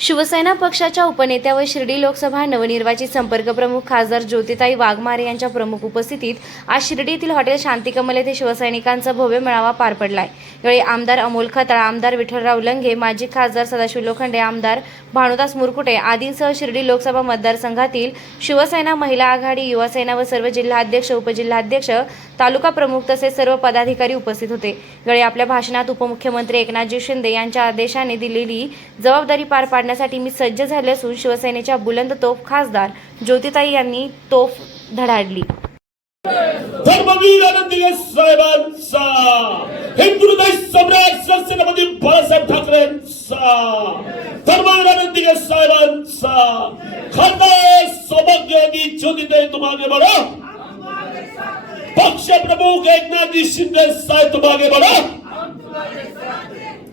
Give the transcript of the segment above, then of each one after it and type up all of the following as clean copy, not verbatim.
शिवसेना पक्षाच्या उपनेत्या व शिर्डी लोकसभा नवनिर्वाचित संपर्क प्रमुख खासदार ज्योतिताई वाघमारे यांच्या प्रमुख उपस्थितीत आज शिर्डी येथील हॉटेल शांतिकमल येथे शिवसैनिकांचा भव्य मेळावा पार पडलाय। यावेळी आमदार अमोल खताळ, आमदार विठ्ठलराव लंगे, माजी खासदार सदाशिव लोखंडे, आमदार भानुदास मुरकुटे आदींसह शिर्डी लोकसभा मतदारसंघातील शिवसेना महिला आघाडी, युवासेना व सर्व जिल्हाध्यक्ष, उपजिल्हाध्यक्ष, तालुका प्रमुख तसेच सर्व पदाधिकारी उपस्थित होते। यावेळी आपल्या भाषणात उपमुख्यमंत्री एकनाथजी शिंदे यांच्या आदेशाने दिलेली जबाबदारी पार पाडण्यासाठी मी सज्ज झाले असून शिवसेनेच्या बुलंद तोफ खासदार ज्योतिताई यांनी तोफ धडाडली। धर्मवीर आनंदी साहेबांचा, हिंदुहृदय सम्राट सरसेनापती बाळासाहेब ठाकरेंचा, धर्मवीर आनंदी साहेबांचा, खासदार सौभाग्यवती ज्योतिताई तुम आगे बढ़ो, पक्ष प्रमुख एकनाथजी शिंदे साहेब तुम आगे बढ़ो,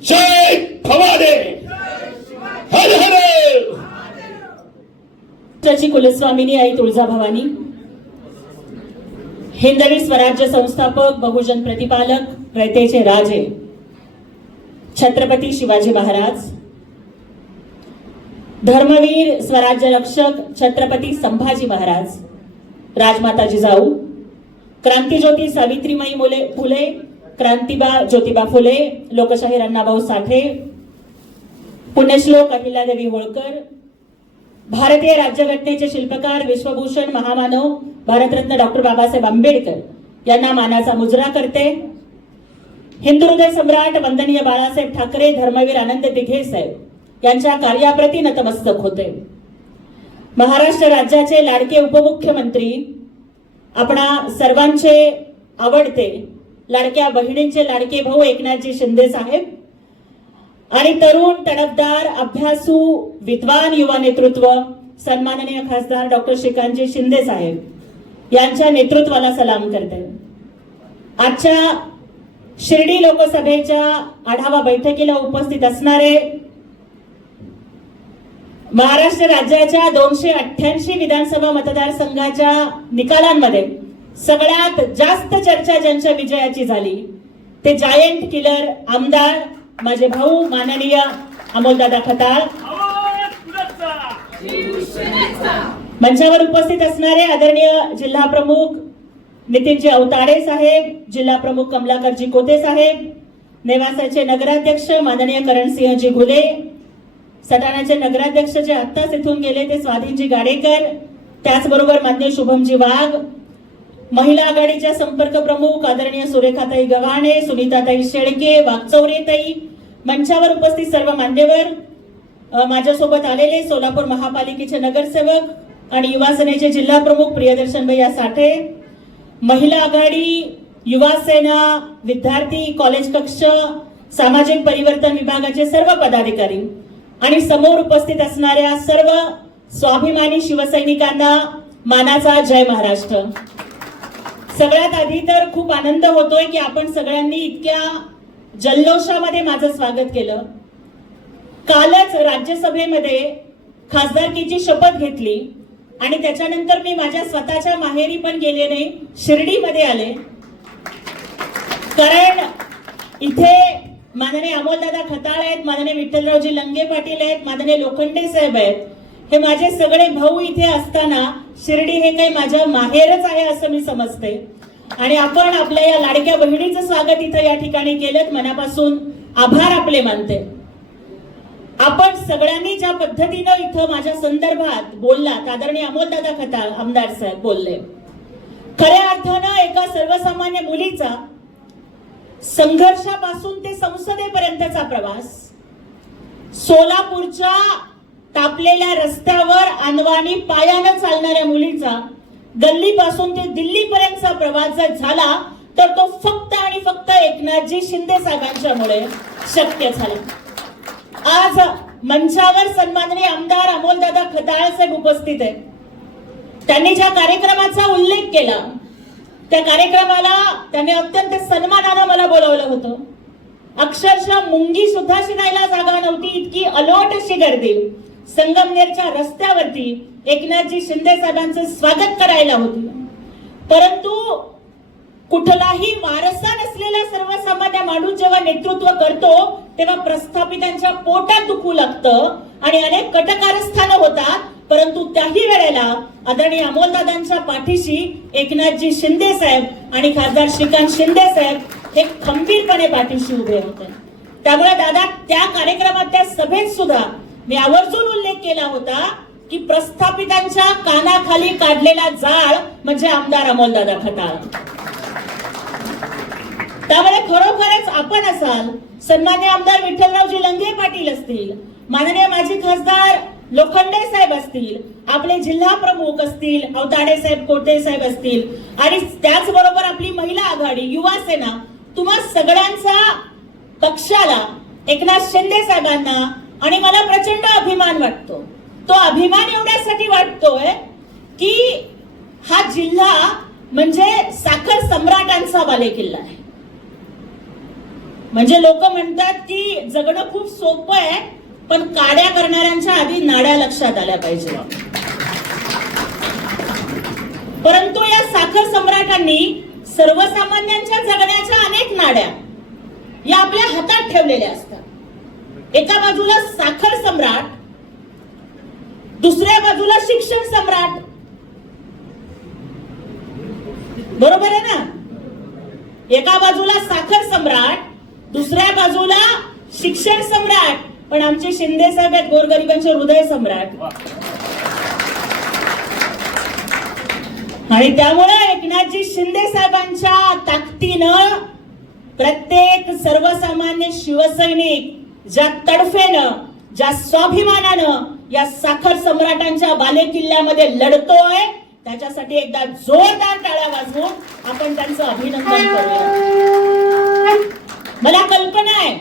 जय भवानी, हर हर कुलस्वामिनी आई तुळजाभवानी, हिंदवी स्वराज्य संस्थापक, बहुजन प्रतिपालक, रयतेचे राजे छत्रपती शिवाजी महाराज, धर्मवीर स्वराज्य रक्षक छत्रपती संभाजी महाराज, राजमाता जिजाऊ, क्रांतिज्योती सावित्रीबाई फुले, क्रांतिबा ज्योतिबा फुले, लोकशाहीर अण्णाभाऊ साठे, पुण्यश्लोक अहिल्यादेवी होळकर, भारतीय राज्यघटनेचे शिल्पकार, विश्वभूषण महामानव, भारतरत्न डॉक्टर बाबासाहेब आंबेडकर यांना मानाचा मुजरा करते। हिंदुहृदय सम्राट वंदनीय बाळासाहेब ठाकरे, धर्मवीर आनंद दिघे साहेब यांच्या कार्याप्रती नतमस्तक होते। महाराष्ट्र राज्याचे लाडके उपमुख्यमंत्री, आपणा सर्वांचे आवडते लाडक्या बहिणींचे लाडके भाऊ एकनाथजी शिंदे साहेब आणि तरुण, तडफदार, अभ्यासू, विद्वान युवा नेतृत्व सन्माननीय खासदार डॉक्टर श्रीकांतजी शिंदे साहेब यांच्या नेतृत्वाला सलाम करते। आजच्या शिर्डी लोकसभेच्या आढावा बैठकीला उपस्थित असणारे महाराष्ट्र राज्याच्या 288 विधानसभा मतदारसंघाच्या निकालांमध्ये सगळ्यात जास्त चर्चा ज्यांच्या विजयाची झाली ते जायंट किलर आमदार माझे भाऊ माननीय अमोलदादा खताळ, मंचावर उपस्थित असणारे आदरणीय जिल्हा प्रमुख नितीनजी अवताडे साहेब, जिल्हा प्रमुख कमलाकरजी कोते साहेब, नेवासाचे नगराध्यक्ष माननीय करणसिंहजी घुले, सटाण्याचे नगराध्यक्ष जे आत्ताच इथून गेले ते स्वाधीनजी गाडेकर, त्याचबरोबर मान्य शुभमजी वाघ, महिला आघाडीच्या संपर्क प्रमुख आदरणीय सुरेखाताई गव्हाणे, सुनीताताई शेळके, वागचौरेताई, मंचावर उपस्थित सर्व मान्यवर, माझ्यासोबत आलेले सोलापूर महापालिकेचे नगरसेवक आणि युवा सेनेचे जिल्हा प्रमुख प्रियदर्शन भैया साठे, महिला आघाडी, युवा सेना, विद्यार्थी, कॉलेज कक्ष, सामाजिक परिवर्तन विभागाचे सर्व पदाधिकारी आणि समोर उपस्थित असणाऱ्या सर्व स्वाभिमानी शिवसैनिकांना मानाचा जय महाराष्ट्र। सगळ्यात आधी तर खूप आनंद होतोय की आपण सगळ्यांनी इतक्या जल्लोषामध्ये माझं स्वागत केलं। कालच राज्यसभेमध्ये खासदारकीची शपथ घेतली आणि त्याच्यानंतर मी माझ्या स्वतःच्या माहेरी पण गेले नाही, शिर्डीमध्ये आले, कारण इथे माननीय अमोलदादा खताळ आहेत, माननीय विठ्ठलरावजी लंगे पाटील आहेत, माननीय लोखंडे साहेब आहेत, हे माझे सगळे भाऊ इथे असताना शिर्डी हे काही माझ्या माहेरच आहे असं मी समजते आणि आपण आपल्या या लाडक्या बहिणीचं स्वागत इथं या ठिकाणी केलं, मनापासून आभार आपले मानते। आपण सगळ्यांनी ज्या पद्धतीनं इथं माझ्या संदर्भात बोललात, आदरणीय अमोलदादा खताळ आमदार साहेब बोलले, खऱ्या अर्थानं एका सर्वसामान्य मुलीचा संघर्षापासून ते संसदेपर्यंतचा प्रवास, सोलापूरच्या तापलेल्या रस्त्यावर अनवाणी पायानं चालणाऱ्या मुलीचा गल्लीपासून ते दिल्लीपर्यंतचा प्रवास जर झाला तर तो फक्त आणि फक्त एकनाथजी शिंदे साहेबांच्यामुळे शक्य झाला। आज मंचावर सन्माननीय आमदार अमोलदादा खताळ साहेब उपस्थित आहेत, त्यांनी ज्या कार्यक्रमाचा उल्लेख केला त्या कार्यक्रमाला त्यांनी अत्यंत सन्मानानं मला बोलवलं होतं। अक्षरशः मुंगी सुद्धा शिरायला जागा नव्हती, इतकी अलोट अशी गर्दी संगमनेरच्या रस्त्यावरती एकनाथजी शिंदे साहेबांचं स्वागत करायला होती, परंतु कुठलाही वारसा नसलेला सर्वसामान्य माणूस जेव्हा नेतृत्व करतो तेव्हा प्रस्थापितांच्या पोटात दुखू लागतं आणि अनेक कटकारस्थानं होतात, परंतु त्याही वेळेला आदरणीय अमोलदादांच्या पाठीशी एकनाथजी शिंदे साहेब आणि खासदार श्रीकांत शिंदे साहेब हे खंबीरपणे पाठीशी उभे होते. त्यामुळे दादा, त्या कार्यक्रमात, त्या सभेत सुद्धा मी आवर्जून उल्लेख केला होता की प्रस्थापितांच्या कानाखाली काढलेला जाळ म्हणजे आमदार अमोलदादा खताळ. त्यामुळे खरोखरच आपण असाल, सन्मान्य आमदार विठ्ठलरावजी लंगे पाटील असतील, माननीय माजी खासदार लोखंडे साहेब असतील, आपले जिल्हा प्रमुख असतील, अवताडे साहेब, कोटे साहेब असतील, आणि त्याचबरोबर आपली महिला आघाडी, युवा सेना, तुम्हा सगळ्यांचा पक्षाला, एकनाथ शिंदे साहेबांना आणि मला प्रचंड अभिमान वाटतो. तो अभिमान एवढ्यासाठी वाटतोय की हा जिल्हा म्हणजे साखर सम्राटांचा बालेकिल्ला आहे. म्हणजे लोक म्हणतात की जगणं खूप सोपं आहे, पण काड्या करणाऱ्यांच्या आधी नाड्या लक्षात आल्या पाहिजे. परंतु या साखर सम्राटांनी सर्वसामान्यांच्या जगण्याच्या अनेक नाड्या या आपल्या हातात ठेवलेल्या असतात. एका बाजूला साखर सम्राट, दुसऱ्या बाजूला शिक्षण सम्राट. बरोबर आहे ना? एका बाजूला साखर सम्राट, दुसऱ्या बाजूला शिक्षण सम्राट. पण आमचे शिंदे साहेब आहेत गोरगरिबांचे हृदय सम्राट. आणि त्यामुळे एकनाथजी शिंदे साहेबांच्या ताकदीनं प्रत्येक सर्वसामान्य शिवसैनिक ज्या तडफेनं, ज्या स्वाभिमानानं या साखर सम्राटांच्या बालेकिल्ल्यामध्ये लढतोय, त्याच्यासाठी एकदा जोरदार टाळ्या वाजवून आपण त्यांचं अभिनंदन करूया. मला कल्पना आहे,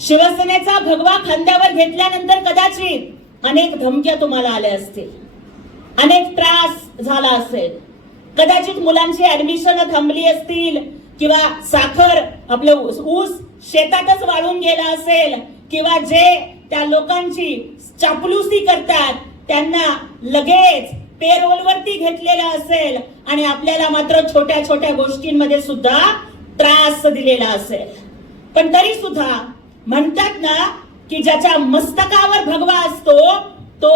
शिवसेनेचा भगवा खांद्यावर घेतल्यानंतर कदाचित अनेक धमक्या तुम्हाला आल्या असतील, अनेक त्रास झाला असेल, कदाचित मुलांची ऍडमिशन थांबली असतील, किंवा साखर, आपलं ऊस शेतातच वाळून गेला असेल, किंवा जे त्या लोकांची चापलुसी करतात त्यांना लगेच पेरोलवरती घेतलेला असेल, आणि आपल्याला मात्र छोट्या छोट्या गोष्टींमध्ये सुद्धा त्रास दिलेला असेल. पण तरी सुद्धा म्हणतात ना की ज्याच्या मस्तकावर भगवा असतो तो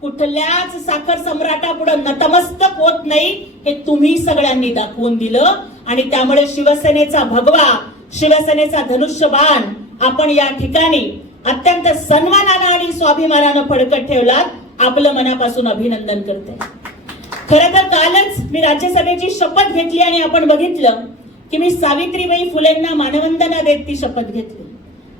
कुठल्याच साखर सम्राटापुढे नतमस्तक होत नाही, हे तुम्ही सगळ्यांनी दाखवून दिलं. आणि त्यामुळे शिवसेनेचा भगवा, शिवसेनेचा धनुष्यबाण आपण या ठिकाणी अत्यंत सन्मानानं आणि स्वाभिमानानं फडकत ठेवलात. आपलं मनापासून अभिनंदन करते. खरं तर कालच मी राज्यसभेची शपथ घेतली आणि आपण बघितलं की मी सावित्रीबाई फुलेंना मानवंदना देत ती शपथ घेतली.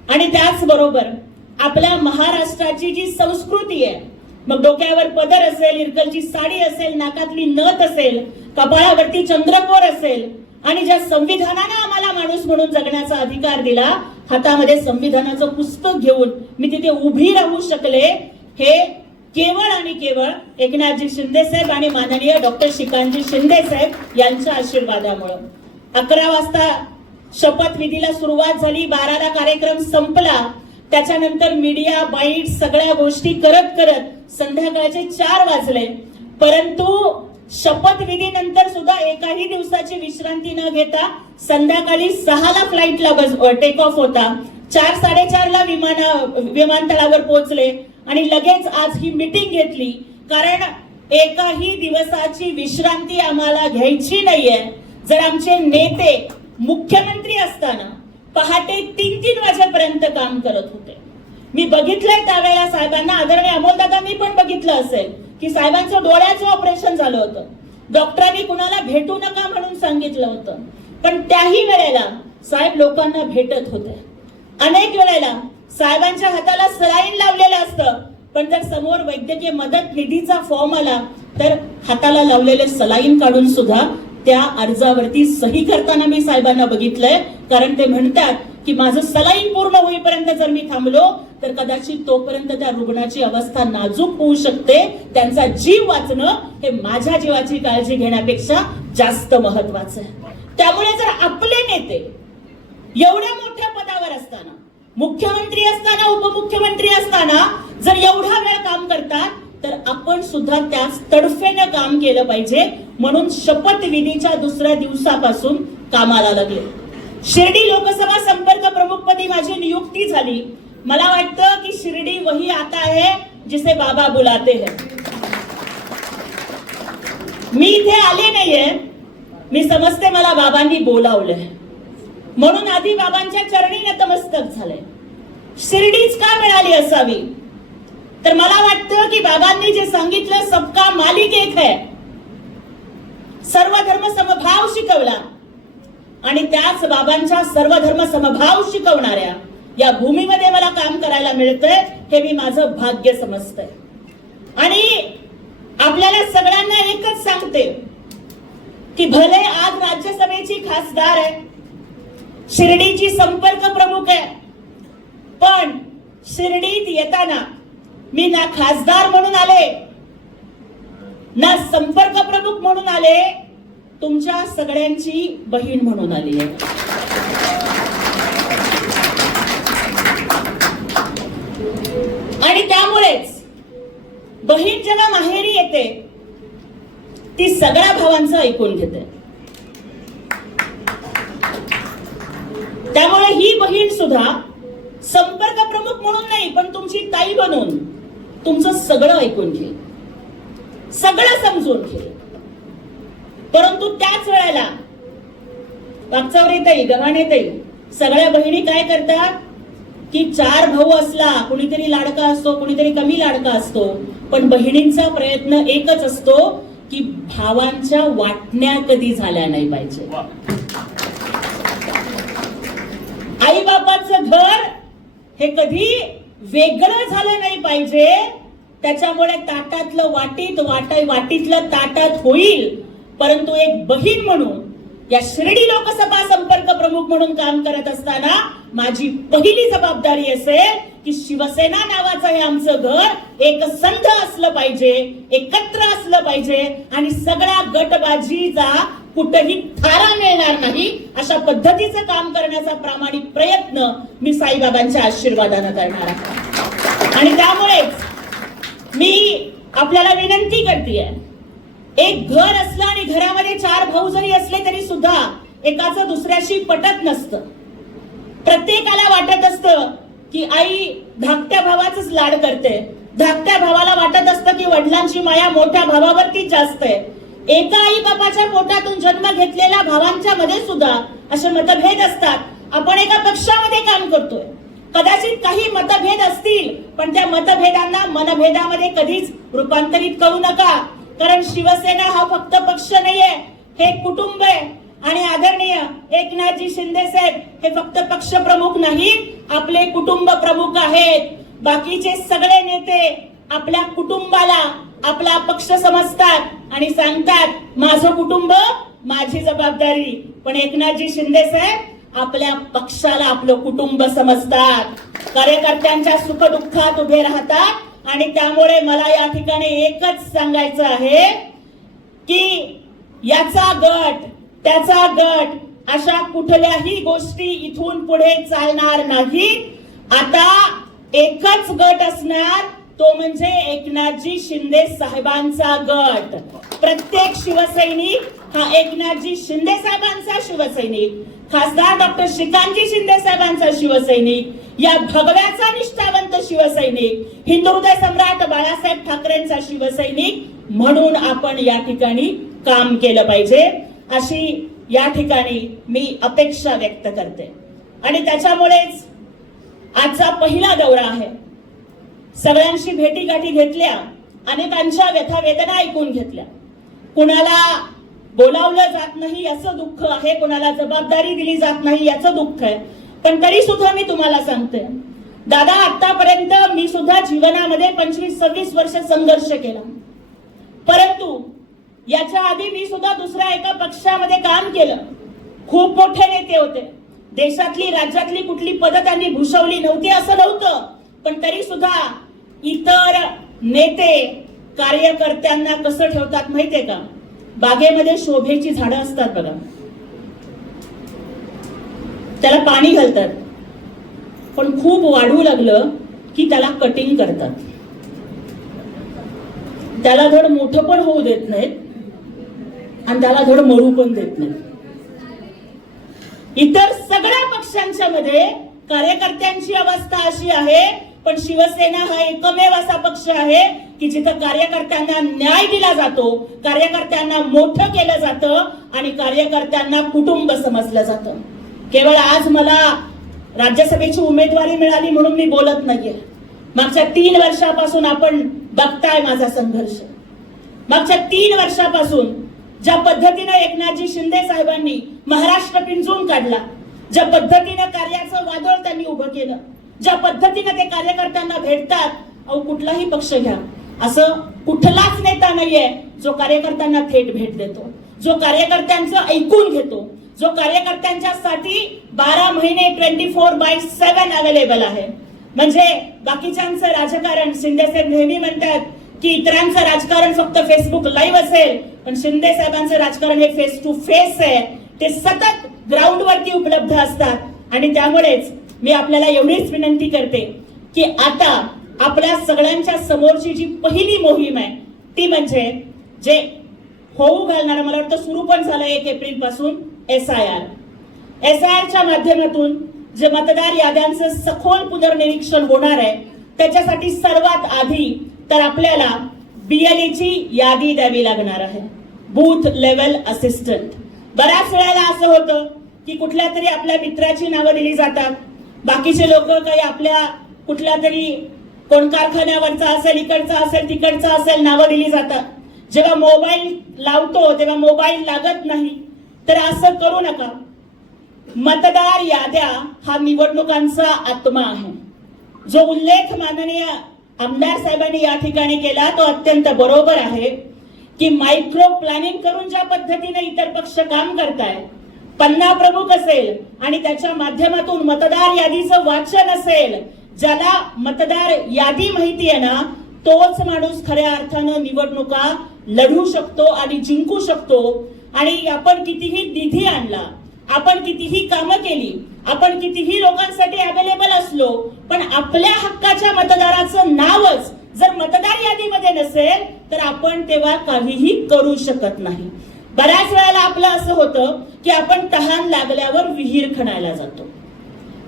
आणि त्याचबरोबर आपल्या महाराष्ट्राची जी संस्कृती आहे, मग डोक्यावर पदर असेल, इरकलची साडी असेल, नाकातली नथ असेल, कपाळावरती चंद्रकोर असेल, आणि ज्या संविधानानं आम्हाला माणूस म्हणून जगण्याचा अधिकार दिला, हातामध्ये संविधानाचं पुस्तक घेऊन मी तिथे उभी राहू शकले, हे केवळ आणि केवळ एकनाथजी शिंदे साहेब आणि माननीय डॉक्टर श्रीकांतजी शिंदे साहेब यांच्या आशीर्वादामुळे. 11 वाजता शपथविधीला सुरुवात झाली, 12ला कार्यक्रम संपला. त्याच्यानंतर मीडिया बाईट सगळ्या गोष्टी करत करत संध्याकाळचे 4 वाजले. परंतु शपथविधीनंतर सुद्धा एकाही दिवसाची विश्रांती न घेता संध्याकाळी 6ला फ्लाईटला टेक ऑफ होता, 4-4:30ला विमानतळावर पोहोचले आणि लगेच आज ही मीटिंग घेतली. कारण एकाही दिवसाची विश्रांती आम्हाला घ्यायची नाहीये. जर आमचे नेते मुख्यमंत्री असताना पहाटे 3-3 वाजेपर्यंत काम करत होते, मी बघितलंय त्यावेळेला साहेबांना, आदरणीय अमोलदादांनी पण बघितलं असेल की साहेबांचं डोळ्याचं ऑपरेशन झालं होतं, डॉक्टरांनी कुणाला भेटू नका म्हणून सांगितलं होतं, पण त्याही वेळेला साहेब लोकांना भेटत होते. अनेक वेळेला साहेबांच्या हाताला सलाईन लावलेलं असतं, पण जर समोर वैद्यकीय मदत निधीचा फॉर्म आला तर हाताला लावलेले सलाईन काढून सुद्धा त्या अर्जावरती सही करताना मी साहेबांना बघितलंय. कारण ते म्हणतात की माझं सलाईन पूर्ण होईपर्यंत जर मी थांबलो तर कदाचित तोपर्यंत त्या रुग्णाची अवस्था नाजूक होऊ शकते, त्यांचा जीव वाचणं हे माझ्या जीवाची काळजी घेण्यापेक्षा जास्त महत्वाचं आहे. त्यामुळे जर आपले नेते एवढ्या मोठ्या पदावर असताना, मुख्यमंत्री असताना, उपमुख्यमंत्री असताना जर एवढा वेळ काम करतात, तर आपण सुद्धा त्याच तडफेनं काम केलं पाहिजे. म्हणून शपथविधीच्या दुसऱ्या दिवसापासून कामाला लागले. शिर्डी लोकसभा संपर्क प्रमुखपदी माझी नियुक्ती झाली. मला वाटतं की शिर्डी वही आता है जिसे बाबा बुलाते हैं. मी इथे आले नाहीये, मी समजते मला बाबांनी बोलावलंय म्हणून आधी बाबांच्या चरणी नतमस्तक झाले. शिर्डीच का मिळाली असावी, तर मला वाटतं की बाबांनी जे सांगितलं सबका मालिक एक है, सर्व धर्म समभाव शिकवला आणि त्याच बाबांच्या सर्व धर्म समभाव शिकवणाऱ्या या भूमीमध्ये मला काम करायला मिळतंय हे मी माझं भाग्य समजतंय. आणि आपल्याला सगळ्यांना एकच सांगते की भले आज राज्यसभेची खासदार आहे, शिर्डीची संपर्क प्रमुख आहे, पण शिर्डीत येताना मी ना खासदार म्हणून आले ना संपर्क प्रमुख म्हणून आले, तुमच्या सगळ्यांची बहीण म्हणून आली आहे. आणि त्यामुळेच बहीण जेव्हा माहेरी येते ती सगळ्या भावांचं ऐकून घेते. त्यामुळे ही बहीण सुद्धा संपर्क प्रमुख म्हणून नाही पण तुमची ताई बनून तुमचं सगळं ऐकून घेईल, सगळं समजून घेईल. परंतु त्याच वेळेला वाकचौरीताई, गव्हाणेताई सगळ्या बहिणी काय करतात की 4 भाऊ असला, कुणीतरी लाडका असतो, कुणीतरी कमी लाडका असतो, पण बहिणींचा प्रयत्न एकच असतो की भावांच्या वाटण्या कधी झाल्या नाही पाहिजे. आई बापाचं घर हे कधी वेगळं झालं नाही पाहिजे. त्याच्यामुळे ताटातलं वाटीतलं ताटात होईल. परंतु एक बहीण म्हणून या शिर्डी लोकसभा संपर्क प्रमुख म्हणून काम करत असताना माझी पहिली जबाबदारी असेल की शिवसेना नावाचं हे आमचं घर एक संघ असलं पाहिजे, एकत्र असलं पाहिजे आणि सगळ्या गटबाजीचा कुठेही थारा मिळणार नाही अशा पद्धतीचं काम करण्याचा प्रामाणिक प्रयत्न मी साईबाबांच्या आशीर्वादानं करणार आहे. आणि त्यामुळेच मी आपल्याला विनंती करतेय, एक घर असलं आणि घरामध्ये 4 भाऊ जरी असले तरी सुद्धा एकाचं दुसऱ्याशी पटत नसतं. प्रत्येकाला वाटत असतं की आई धाकट्या भावाचंच लाड करते, धाकट्या भावाला वाटत असतं की वडिलांची माया मोठ्या भावावरती जास्त आहे. एका आई बापाच्या पोटातून जन्म घेतलेल्या भावांच्या मध्ये सुद्धा असे मतभेद असतात. आपण एका पक्षामध्ये काम करतोय, कदाचित काही मतभेद असतील पण त्या मतभेदांना मनभेदामध्ये कधीच रूपांतरित करू नका. कारण शिवसेना हा फक्त पक्ष नाहीये, हे कुटुंब आहे. आणि आदरणीय एकनाथजी शिंदे साहेब हे फक्त पक्ष प्रमुख नाही, आपले कुटुंब प्रमुख आहेत. बाकीचे सगळे नेते आपल्या कुटुंबाला आपला पक्ष समजतात आणि सांगतात माझं कुटुंब माझी जबाबदारी. पण एकनाथजी शिंदे साहेब आपल्या पक्षाला आपलं कुटुंब समजतात, कार्यकर्त्यांच्या सुखदुःखात उभे राहतात. आणि त्यामुळे मला या ठिकाणी एकच सांगायचं आहे की याचा गट त्याचा गट अशा कुठल्याही गोष्टी इथून पुढे चालणार नाही. आता एकच गट असणार, तो म्हणजे एकनाथजी शिंदे साहेबांचा गट. प्रत्येक शिवसैनिक हा एकनाथजी शिंदे साहेबांचा शिवसैनिक, खासदार डॉक्टर श्रीकांतजी शिंदे साहेबांचा शिवसैनिक, या भगव्याचा निष्ठावंत शिवसैनिक, हिंदुहृदय सम्राट बाळासाहेब ठाकरेंचा शिवसैनिक म्हणून आपण या ठिकाणी काम केलं पाहिजे अशी या ठिकाणी मी अपेक्षा व्यक्त करते. आणि त्याच्यामुळेच आजचा पहिला दौरा आहे. सगळ्यांशी भेटीगाठी घेतल्या, अनेकांच्या व्यथा वेदना ऐकून घेतल्या. कुणाला बोलावलं जात नाही याचं दुःख आहे, कुणाला जबाबदारी दिली जात नाही याचं दुःख आहे. पण तरी सुद्धा मी तुम्हाला सांगते दादा, आतापर्यंत मी सुद्धा जीवनामध्ये 25-26 वर्ष संघर्ष केला. परंतु याच्या आधी मी सुद्धा दुसऱ्या एका पक्षामध्ये काम केलं. खूप मोठे नेते होते, देशातली राज्यातली कुठली पदं त्यांनी भूषवली नव्हती असं नव्हतं. पण तरी सुद्धा इतर नेते कार्यकर्त्यांना कसं ठेवतात माहितीये का? बागेमध्ये शोभेची झाडं असतात बघा, त्याला पाणी घालतात, पण खूप वाढू लागलं की त्याला कटिंग करतात. त्याला धड मोठं पण होऊ देत नाहीत आणि त्याला धड मरू पण देत नाहीत. इतर सगळ्या पक्षांच्या मध्ये कार्यकर्त्यांची अवस्था अशी आहे, पण शिवसेना हा एकमेव असा पक्ष आहे की जिथं कार्यकर्त्यांना न्याय दिला जातो, कार्यकर्त्यांना मोठं केलं जातं आणि कार्यकर्त्यांना कुटुंब समजलं जातं. केवळ आज मला राज्यसभेची उमेदवारी मिळाली म्हणून मी बोलत नाहीये. मागच्या 3 वर्षापासून आपण बघताय माझा संघर्ष. मागच्या 3 वर्षापासून ज्या पद्धतीनं एकनाथजी शिंदे साहेबांनी महाराष्ट्र पिंजून काढला, ज्या पद्धतीनं कार्याचं वादळ त्यांनी उभं केलं, ज्या पद्धतीनं ते कार्यकर्त्यांना भेटतात, अहो कुठलाही पक्ष घ्या, असं कुठलाच नेता नाहीये जो कार्यकर्त्यांना थेट भेट देतो, जो कार्यकर्त्यांचं ऐकून घेतो, जो कार्यकर्त्यांच्यासाठी 12 महिने 24/7 अवेलेबल आहे. म्हणजे बाकीच्यांचं राजकारण, शिंदे साहेब नेहमी म्हणतात की इतरांचं राजकारण फक्त फेसबुक लाईव्ह असेल, पण शिंदे साहेबांचं राजकारण हे फेस टू फेस आहे. ते सतत ग्राउंडवरती उपलब्ध असतात आणि त्यामुळेच मी आपल्याला एवढीच विनंती करते की आता आपल्या सगळ्यांच्या समोरची जी पहिली मोहीम आहे ती म्हणजे जे होऊ घालणार, मला वाटतं सुरू पण झालं 1 एप्रिल पासून, SIR च्या माध्यमातून जे मतदार याद्यांचं सखोल पुनर्निरीक्षण होणार आहे, त्याच्यासाठी सर्वात आधी तर आपल्याला BLE ची यादी द्यावी लागणार आहे, बूथ लेवल असिस्टंट. बऱ्याच वेळेला असं होतं की कुठल्या तरी आपल्या मित्राची नावं दिली जातात, बाकीचे लोक काही आपल्या कुठल्या तरी कोण कारखान्यावरचा असेल, इकडचा असेल, तिकडचा असेल, नावं दिली जातात. जेव्हा मोबाईल लावतो तेव्हा मोबाईल लागत नाही. तर असं करू नका. मतदार याद्या हा निवडणुकांचा आत्मा आहे. जो उल्लेख माननीय आमदार साहेबांनी या ठिकाणी केला तो अत्यंत बरोबर आहे की मायक्रो प्लॅनिंग करून ज्या पद्धतीने इतर पक्ष काम करताय, पन्ना प्रमुख असेल आणि त्याच्या माध्यमातून मतदार यादीचं वाचन असेल, ज्याला मतदार यादी माहिती आहे ना, तोच माणूस खऱ्या अर्थानं निवडणुका लढू शकतो आणि जिंकू शकतो. आणि आपण कितीही निधी आणला, आपण कितीही कामं केली, आपण कितीही लोकांसाठी अवेलेबल असलो, पण आपल्या हक्काच्या मतदाराचं नावच जर मतदार यादीमध्ये नसेल तर आपण तेव्हा काहीही करू शकत नाही. बऱ्याच वेळेला आपलं असं होतं की आपण तहान लागल्यावर विहीर खणायला जातो.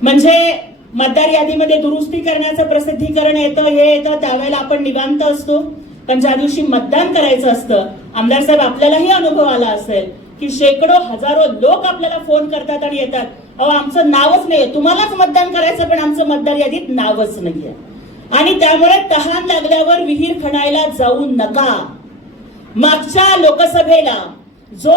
म्हणजे मतदार यादीमध्ये दुरुस्ती करण्याचं प्रसिद्धीकरण येतं, हे येतं, त्यावेळेला आपण निवांत असतो. पण ज्या दिवशी मतदान करायचं असतं, आमदार साहेब आपल्यालाही अनुभव आला असेल की शेकडो हजारो लोक आपल्याला फोन करतात आणि येतात, अहो आमचं नावच नाहीये, तुम्हालाच मतदान करायचं पण आमचं मतदार यादीत नावच नाहीये. आणि त्यामुळे तहान लागल्यावर विहीर खणायला जाऊ नका. मागच्या लोकसभेला जो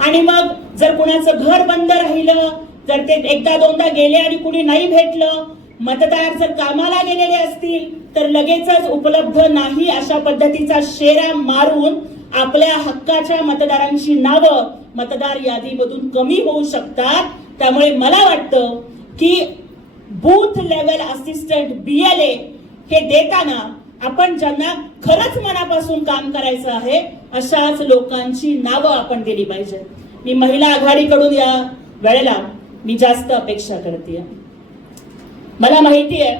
आणि मग जर कुणाचं घर बंद राहिलं, जर ते 1दा-2दा गेले आणि कुणी नाही भेटलं, मतदार जर कामाला गेलेले असतील तर लगेचच उपलब्ध नाही अशा पद्धतीचा शेरा मारून आपल्या हक्काच्या मतदारांची नावं मतदार यादीमधून कमी होऊ शकतात. त्यामुळे मला वाटतं की बूथ लेवल असिस्टंट BLA हे देताना आपण ज्यांना खरंच मनापासून काम करायचं आहे अशाच लोकांची नावं आपण दिली पाहिजे. मी महिला आघाडीकडून या वेळेला मी जास्त अपेक्षा करते. मला माहिती आहे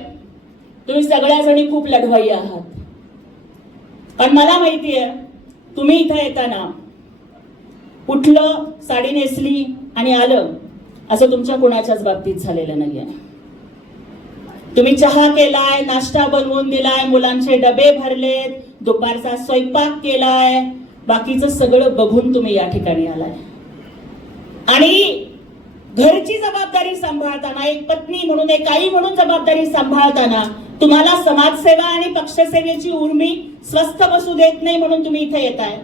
तुम्ही सगळ्या जणी खूप लढवाई आहात, पण मला माहिती आहे तुम्ही इथं येताना उठलं, साडी नेसली आणि आलं असं तुमच्या कोणाच्याच बाबतीत झालेलं नाहीये. तुम्ही चहा केलाय, नाश्ता बनवून दिलाय, मुलांचे डबे भरलेत, दुपारचा स्वयंपाक केलाय, बाकीचं सगळं बघून तुम्ही या ठिकाणी आलाय. आणि घरची जबाबदारी सांभाळताना, एक पत्नी म्हणून, एक आई म्हणून जबाबदारी सांभाळताना तुम्हाला समाजसेवा आणि पक्षसेवेची उर्मी स्वस्थ बसू देत नाही म्हणून तुम्ही इथे येताय.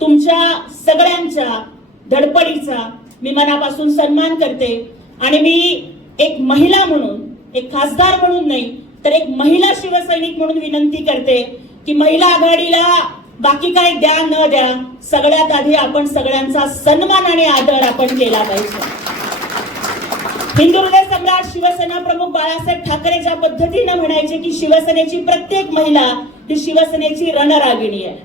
तुमच्या सगळ्यांच्या धडपडीचा मी मनापासून सन्मान करते. आणि मी एक महिला म्हणून, एक खासदार म्हणून नाही तर एक महिला शिवसैनिक म्हणून विनंती करते की महिला आघाडीला बाकी काय द्या न द्या, सगळ्यात आधी आपण सगळ्यांचा सन्मान आणि आदर आपण केला पाहिजे. हिंदू हृदय सम्राट शिवसेना प्रमुख बाळासाहेब ठाकरे ज्या पद्धतीने म्हणायचे की शिवसेनेची प्रत्येक महिला ही शिवसेनेची रणरागिणी आहे.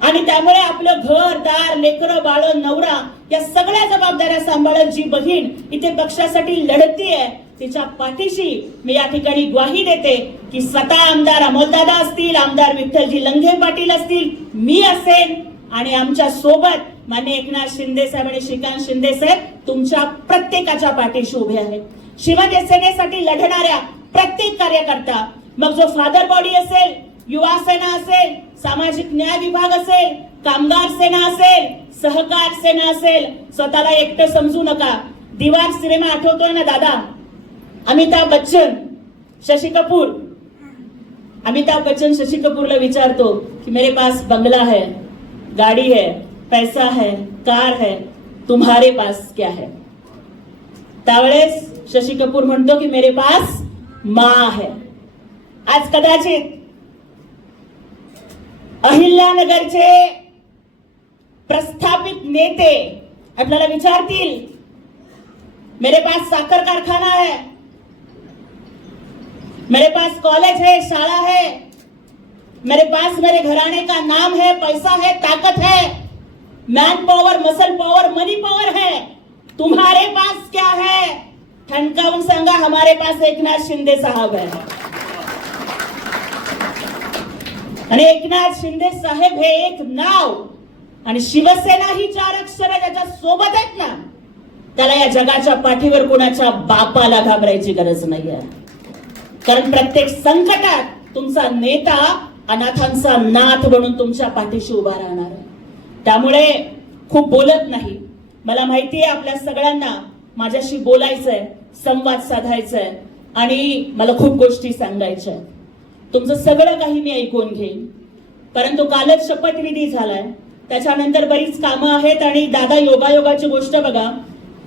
आणि त्यामुळे आपलं घर दार, लेकरं बाळ, नवरा या सगळ्या जबाबदाऱ्या सांभाळत जी बहीण इथे पक्षासाठी लढतीये तिच्या पाठीशी मी या ठिकाणी ग्वाही देते की स्वतः आमदार अमोलदादा असतील, आमदार विठ्ठलजी लंघे पाटील असतील, मी असेन आणि आमच्या सोबत माननीय एकनाथ शिंदे साहेब आणि श्रीकांत शिंदे साहेब तुमच्या प्रत्येकाच्या पाठीशी उभे आहेत. शिवसेनेसाठी लढणाऱ्या प्रत्येक कार्यकर्ता, मग जो फादर बॉडी असेल, युवा सेना असेल, सामाजिक न्याय विभाग असेल, कामगार सेना असेल, सहकार सेना असेल, स्वतःला एकटं समजू नका. दीवार सिनेमा आठवतोय ना दादा? अमिताभ बच्चन, शशि कपूर. अमिताभ बच्चन शशि कपूरला विचारतो की मेरे पास बंगला है, गाड़ी है, पैसा है, कार है, तुम्हारे पास क्या है? त्यावेळेस शशि कपूर म्हणतो की मेरे पास माँ है. आज कदाचित अहिल्यानगरचे प्रस्थापित नेते आपल्याला विचारतील, मेरे पास साखर कारखाना है, मेरे पास कॉलेज है, शाला है, मेरे पास मेरे घराने का नाम है, पैसा है, ताकत है, मैन पावर, मसल पावर, मनी पावर है, तुम्हारे पास क्या है? ठणकावून सांगा, हमारे पास एकनाथ शिंदे साहब है. आणि एकनाथ शिंदे साहेब हे एक नाव आणि शिवसेना ही 4 अक्षर ज्याच्या सोबत आहेत ना, त्याला या जगाच्या पाठीवर कोणाच्या बापाला घाबरायची गरज नाहीये. कारण प्रत्येक संकटात तुमचा नेता अनाथांचा नाथ बनून तुमच्या पाठीशी उभा राहणार आहे. त्यामुळे खूप बोलत नाही. मला माहिती आहे आपल्या सगळ्यांना माझ्याशी बोलायचंय, संवाद साधायचाय आणि मला खूप गोष्टी सांगायच्या आहेत. तुमचं सगळं काही मी ऐकून घेईन. परंतु कालच शपथविधी झालाय, त्याच्यानंतर बरीच कामं आहेत आणि दादा योगायोगाची गोष्ट बघा,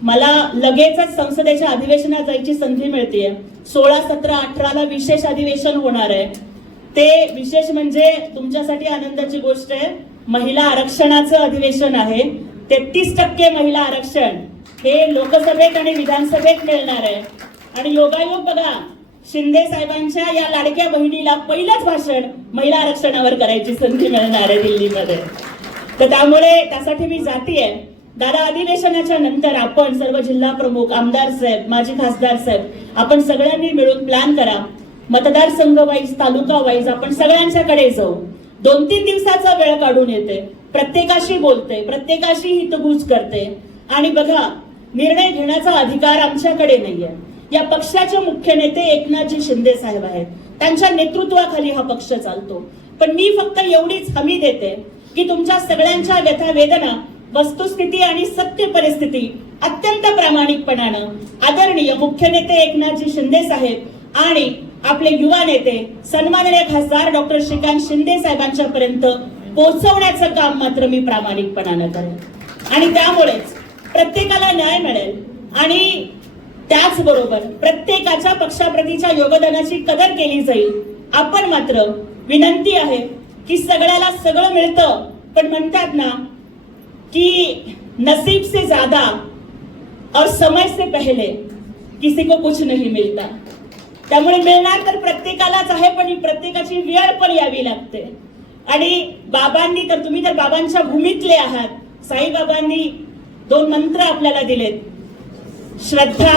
मला लगेचच संसदेच्या अधिवेशनात जायची संधी मिळतेय. 16, 17, 18ला विशेष अधिवेशन होणार आहे. ते विशेष म्हणजे तुमच्यासाठी आनंदाची गोष्ट आहे, महिला आरक्षणाचं अधिवेशन आहे. 33% महिला आरक्षण हे लोकसभेत आणि विधानसभेत मिळणार आहे. आणि योगायोग बघा, शिंदे साहेबांच्या या लाडक्या बहिणीला पहिलंच भाषण महिला आरक्षणावर करायची संधी मिळणार आहे दिल्लीमध्ये. तर त्यामुळे त्यासाठी मी जातीये. दादा, अधिवेशनाच्या नंतर आपण सर्व जिल्हा प्रमुख, आमदार साहेब, माजी खासदार साहेब, आपण सगळ्यांनी मिळून प्लॅन करा. मतदारसंघ वाईज, तालुका वाईज आपण सगळ्यांच्याकडे जाऊ. 2-3 दिवसाचा वेळ काढून येते, प्रत्येकाशी बोलते, प्रत्येकाशी हितगुज करते. आणि बघा, निर्णय घेण्याचा अधिकार आमच्याकडे नाहीये. या पक्षाचे मुख्य नेते एकनाथजी शिंदे साहेब आहेत, त्यांच्या नेतृत्वाखाली हा पक्ष चालतो. पण मी फक्त एवढीच हमी देते की तुमच्या सगळ्यांच्या व्यथा वेदना, वस्तुस्थिती आणि सत्य परिस्थिती अत्यंत प्रामाणिकपणानं आदरणीय मुख्य नेते एकनाथजी शिंदे साहेब आणि आपले युवा नेते सन्माननीय खासदार डॉक्टर श्रीकांत शिंदे साहेबांच्या पर्यंत पोहोचवण्याचं काम मात्र मी प्रामाणिकपणानं करेन. आणि त्यामुळेच प्रत्येकाला न्याय मिळेल आणि त्याचबरोबर प्रत्येकाच्या पक्षाप्रतीच्या योगदानाची कदर केली जाईल. आपण मात्र विनंती आहे की सगळ्याला सगळं मिळतं, पण म्हणतात ना कि नसीब से ज्यादा और समय से पहले किसी को कुछ नहीं मिलता. त्यामुळे मिळणार तर प्रत्येकालाच आहे, पण ही प्रत्येकाची वेळ पण यावी लागते. आणि बाबांनी तर, तुम्ही तर बाबांच्या भूमीतले आहात. साईबाबांनी 2 मंत्र आपल्याला दिलेत, श्रद्धा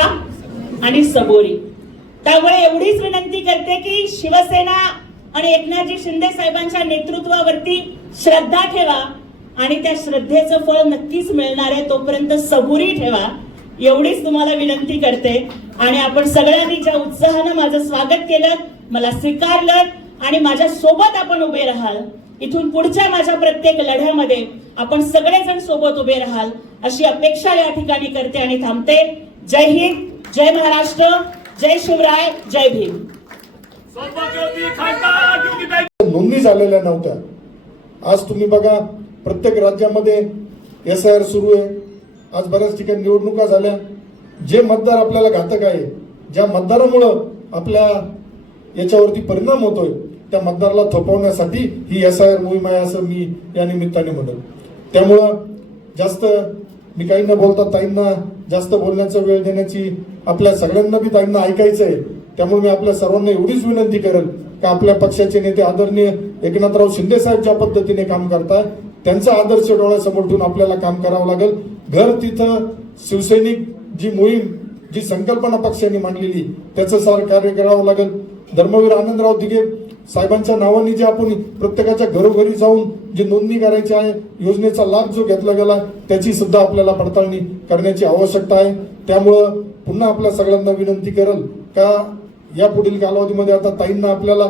आणि सबोरी. त्यामुळे एवढीच विनंती करते की शिवसेना आणि एकनाथजी शिंदे साहेबांच्या नेतृत्वावरती श्रद्धा ठेवा आणि त्या श्रद्धेचं फळ नक्कीच मिळणार आहे. तोपर्यंत सबुरी ठेवा, एवढीच तुम्हाला विनंती करते. आणि आपण सगळ्यांनी ज्या उत्साहानं माझं स्वागत केलं, मला स्वीकारलं आणि माझ्या सोबत आपण उभे राहाल, इथून पुढच्या माझ्या प्रत्येक लढ्यामध्ये आपण सगळेजण सोबत उभे राहाल, अशी अपेक्षा या ठिकाणी करते आणि थांबते. जय हिंद, जय महाराष्ट्र, जय शिवराय, जय भीम. नोंदणी झालेल्या नव्हत्या. आज तुम्ही बघा, प्रत्येक राज्यामध्ये SIR सुरू आहे. आज बऱ्याच ठिकाणी निवडणुका झाल्या. जे मतदार आपल्याला घातक आहे, ज्या मतदारामुळं आपल्या याच्यावरती परिणाम होतोय, त्या मतदाराला थोपवण्यासाठी ही SIR मोहीम आहे असं मी या निमित्ताने म्हणेन. त्यामुळं जास्त मी काही न बोलता ताईंना जास्त बोलण्याचा वेळ देण्याची, आपल्या सगळ्यांना बी ताईंना ऐकायचं आहे. त्यामुळे मी आपल्या सर्वांना एवढीच विनंती करेल की आपल्या पक्षाचे नेते आदरणीय एकनाथराव शिंदे साहेब ज्या पद्धतीने काम करतात, त्यांचा आदर्श डोळ्यासमोर ठेवून आपल्याला काम करावं लागेल. घर तिथं शिवसैनिक जी मोहीम, जी संकल्पना पक्षाने मांडलेली, त्याचं सारं कार्य करावं लागेल. धर्मवीर आनंदराव दिघे साहेबांच्या नावाने जे आपण प्रत्येकाच्या घरोघरी जाऊन जी नोंदणी करायची आहे, योजनेचा लाभ जो घेतला गेला, त्याची सुद्धा आपल्याला पडताळणी करण्याची आवश्यकता आहे. त्यामुळं पुन्हा आपल्या सगळ्यांना विनंती करेल का या पुढील कालावधीमध्ये आता ताईंना आपल्याला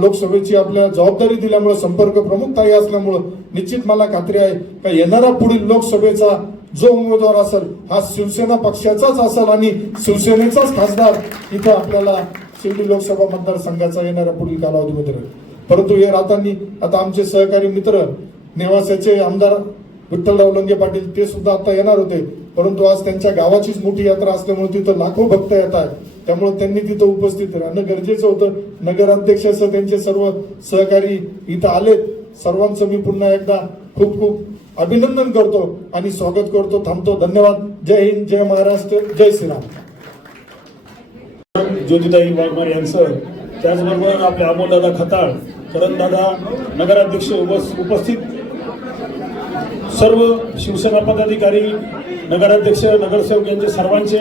लोकसभेची आपल्या जबाबदारी दिल्यामुळे संपर्क प्रमुख ताई असल्यामुळं निश्चित मला खात्री आहे का येणारा पुढील लोकसभेचा जो उमेदवार असेल हा शिवसेना पक्षाचाच असेल आणि शिवसेनेचाच खासदार इथं आपल्याला शिर्डी लोकसभा मतदारसंघाचा येणाऱ्या पुढील कालावधीमध्ये राहील. परंतु हे राहताना आता आमचे सहकारी मित्र नेवासाचे आमदार विठ्ठलराव लंगे पाटील ते सुद्धा आता येणार होते, परंतु आज त्यांच्या गावाचीच मोठी यात्रा असल्यामुळे तिथं लाखो भक्त येत आहेत, त्यामुळे त्यांनी तिथं उपस्थित राहणं गरजेचं होतं. नगराध्यक्षासह त्यांचे सर्व सहकारी इथं आलेत. सर्वांचं मी पुन्हा एकदा खूप खूप अभिनंदन करतो आणि स्वागत करतो. थांबतो. धन्यवाद. जय हिंद, जय महाराष्ट्र, जय श्रीराम. ज्योतिताई वाघमारे यांचं, त्याचबरोबर आपले अमोलदादा खताळ, करणदादा नगराध्यक्ष उपस्थित सर्व शिवसेना पदाधिकारी, नगराध्यक्ष, नगरसेवक यांचे सर्वांचे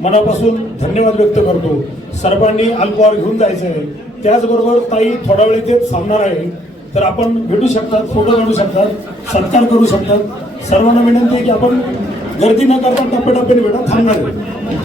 मनापासून धन्यवाद व्यक्त करतो. सर्वांनी अल्पहार घेऊन जायचं आहे. त्याचबरोबर ताई थोडा वेळ इथे थांबणार आहे, तर आपण भेटू शकतात, फोटो काढू शकतात, सत्कार करू शकतात. सर्वांना विनंती आहे की आपण गर्दी न करता टप्प्याटप्प्याने भेटा. थांबणार आहे.